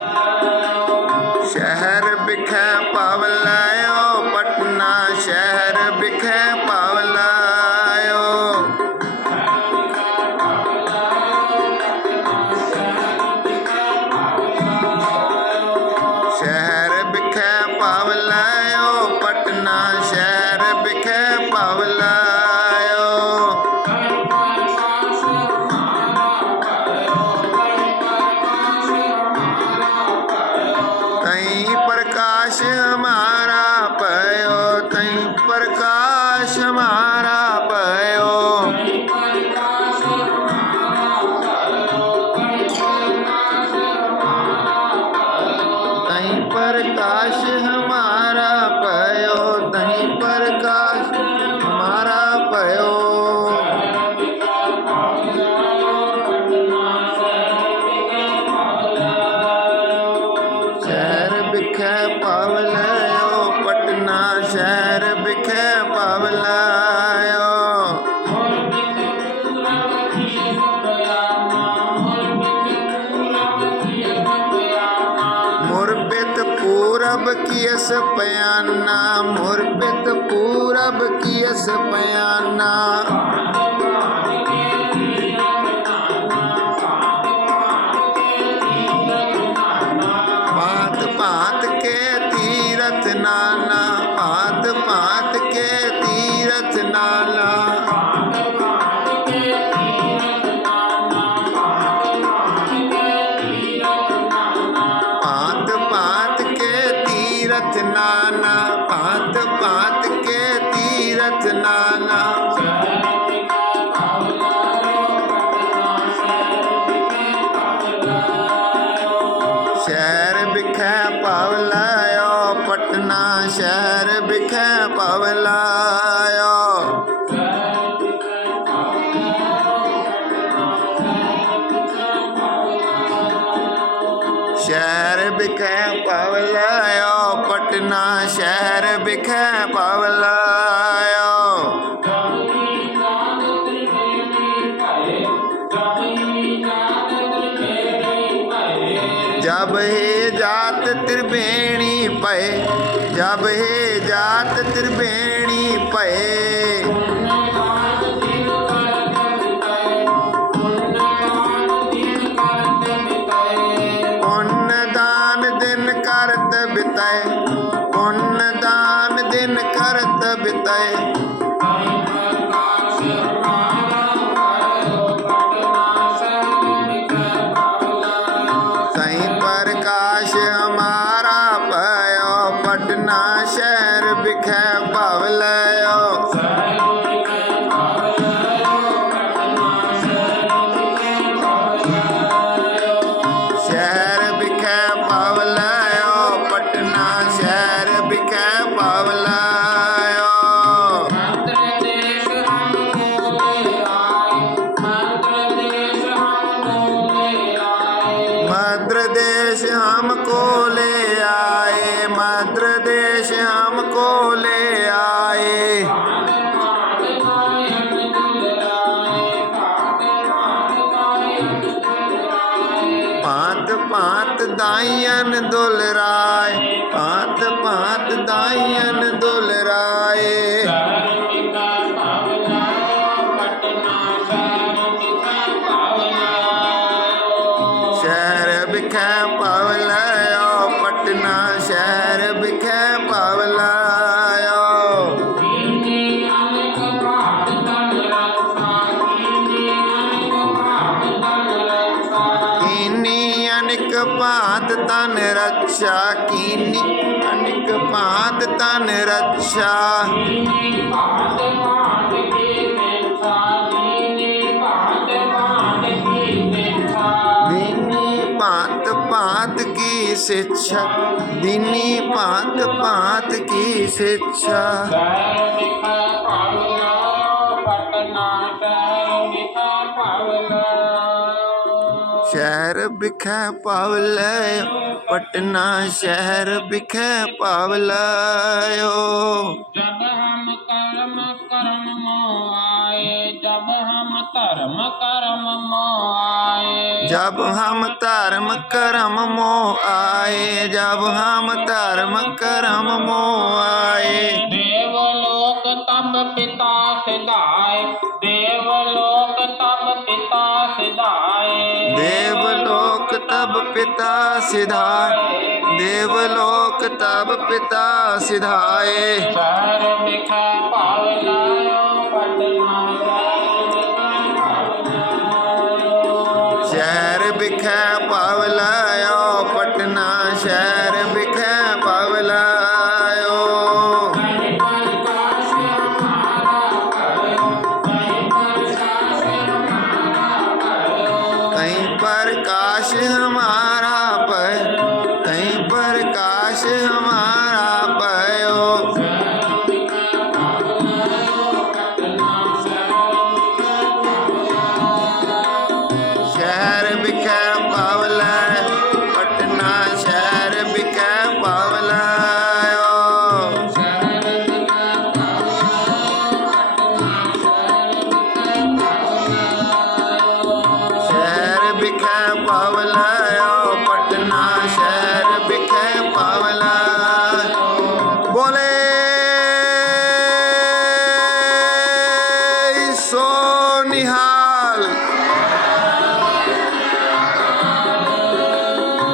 ਸ਼ਹਿਰ 家人 ਪੂਰਬ ਕੀਸ ਪਿਆਨਾ ਮੁਰਬਿਤ ਪੂਰਬ ਕੀਸ ਪਿਆਨਾ। ਭਾਂਤ ਸ਼ਹਿਰ ਬਿਖੈ ਪਵ ਲਾਇਓ ਸ਼ਹਿਰ ਬਿਖੈ ਪਵ ਲਾਇਓ ਪਟਨਾ ਸ਼ਹਿਰ ਬਿਖੈ ਪਵ ਲਾਇਓ ਜਬ ਹੀ ਜਾਤ ਤ੍ਰਿਵੇਣੀ ਪਏ ਜਬ ਹੈ ਜਾਤ ਤ੍ਰਿਵੇਣੀ ਪਏ ਪੁੰਨ ਦਾਨ ਦਿਨ ਕਰਤ ਬਿਤੈ। ਪੁੰਨ ਦਾਨ ਦਿਨ ਕਰਤ ਬਿਤੈ। ਪਟਨਾ ਸ਼ਹਿਰ ਬਿਖੈ ਭਾਂਤ ਦਾਈਨ ਤਨ ਰੱਛਾ ਕੀਨੀ ਅਨਿਕ ਭਾਂਤ ਤਨ ਰੱਛਾ ਭਾਂਤ ਭਾਂਤ ਕੀ ਸਿੱਛਾ ਦੀਨੀ ਭਾਂਤ ਭਾਂਤ ਕੀ ਸਿੱਛਾ। ਸ਼ਹਿਰ ਵਿਖੇ ਪਾਵਲੇ ਪਟਨਾ ਸ਼ਹਿਰ ਵਿਖੇ ਪਾਵਲੇ ਓ ਕਰਮ ਮੋ ਆਏ ਜਬ ਹਮ ਧਰਮ ਕਰਮ ਮੋ ਆਏ। ਜਬ ਹਮ ਧਰਮ ਕਰਮ ਮੋ ਆਏ ਜਬ ਹਮ ਧਰਮ ਕਰਮ ਮੋ ਆਏ। ਤਬ ਪਿਤਾ ਸਿਧਾਏ ਦੇਵ ਲੋਕ ਤਬ ਪਿਤਾ ਸਿਧਾਏ ਦੇਵ ਲੋਕ ਤਬ ਪਿਤਾ ਸਿਧਾਏ ਦੇਵ ਲੋਕ ਤਬ ਪਿਤਾ ਸਿਧਾਏ। ਸਰ ਵਿਖੇ ਭਾਵਨਾ